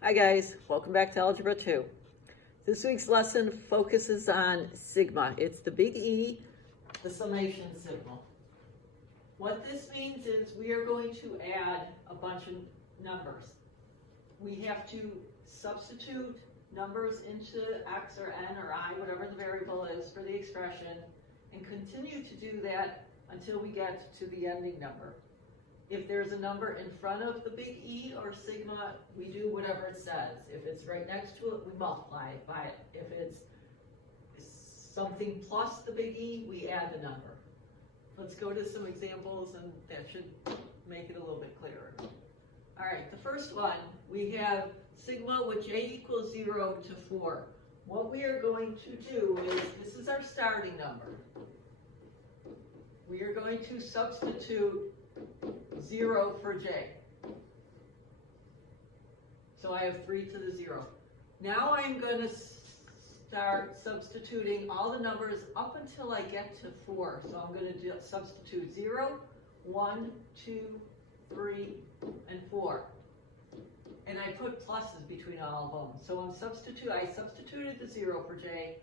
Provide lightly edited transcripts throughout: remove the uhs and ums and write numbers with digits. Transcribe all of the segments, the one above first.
Hi guys, welcome back to Algebra 2. This week's lesson focuses on sigma. It's the big E, the summation signal. What this means is we are going to add a bunch of numbers. We have to substitute numbers into x or n or I, whatever the variable is for the expression, and continue to do that until we get to the ending number. If there's a number in front of the big E or sigma, we do whatever it says. If it's right next to it, we multiply it by it. If it's something plus the big E, we add the number. Let's go to some examples, and that should make it a little bit clearer. All right, the first one, we have sigma with j equals 0 to 4. What we are going to do is, this is our starting number. We are going to substitute 0 for j. So I have 3 to the 0. Now I'm going to start substituting all the numbers up until I get to 4. So I'm going to substitute 0, 1, 2, 3, and 4. And I put pluses between all of them. So I substituted the 0 for j.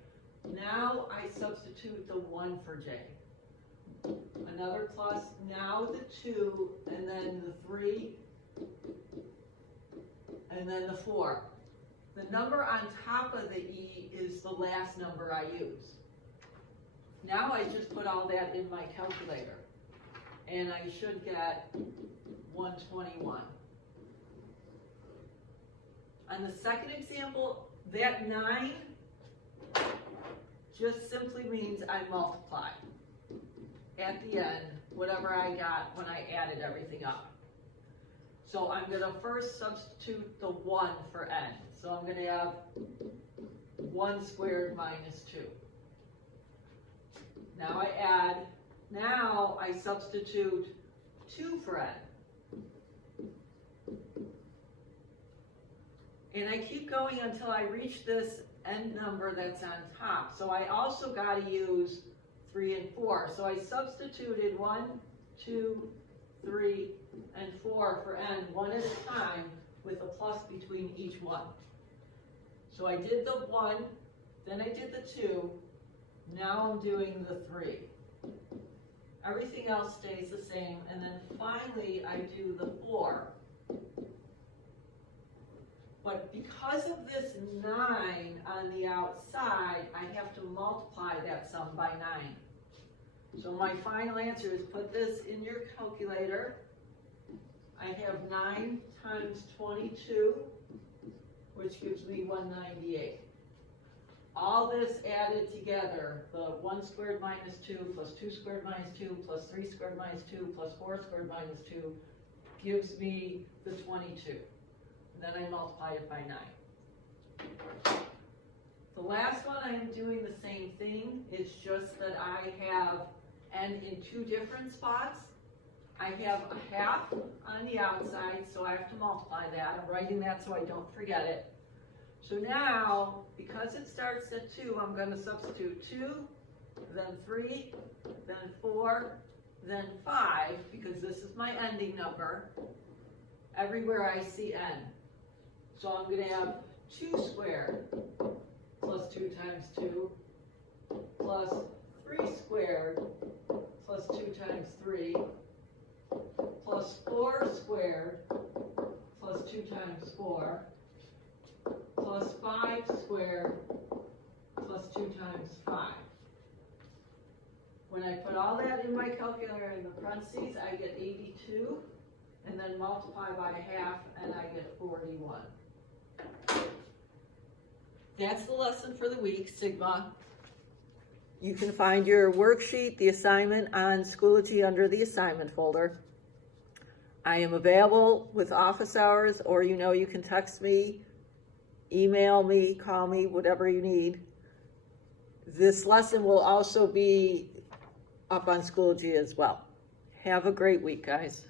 Now I substitute the 1 for j. Another plus, now the 2, and then the 3, and then the 4. The number on top of the E is the last number I use. Now I just put all that in my calculator, and I should get 121. On the second example, that 9 just simply means I multiply at the end whatever I got when I added everything up. So I'm going to first substitute the 1 for n. So I'm going to have 1 squared minus 2. Now I add, now I substitute 2 for n. And I keep going until I reach this end number that's on top. So I also got to use 3 and 4. So I substituted 1, 2, 3, and 4 for n, one at a time, with a plus between each one. So I did the 1, then I did the 2, now I'm doing the 3. Everything else stays the same, and then finally I do the 4. But because of this 9 on the outside, I have to multiply that sum by 9. So my final answer is, put this in your calculator. I have 9 times 22, which gives me 198. All this added together, the 1 squared minus 2 plus 2 squared minus 2 plus 3 squared minus 2 plus 4 squared minus 2 gives me the 22. And then I multiply it by 9. The last one, I am doing the same thing. It's just that I have n in 2 different spots. I have a half on the outside, so I have to multiply that. I'm writing that so I don't forget it. So now, because it starts at 2, I'm going to substitute 2, then 3, then 4, then 5, because this is my ending number, everywhere I see n. So I'm going to have 2 squared plus 2 times 2 plus 3 squared plus 2 times 3 plus 4 squared plus 2 times 4 plus 5 squared plus 2 times 5. When I put all that in my calculator in the parentheses, I get 82, and then multiply by a half, and I get 41. That's the lesson for the week, sigma. You can find your worksheet, the assignment, on Schoology under the assignment folder. I am available with office hours, or you can text me, email me, call me, whatever you need. This lesson will also be up on Schoology as well. Have a great week, guys.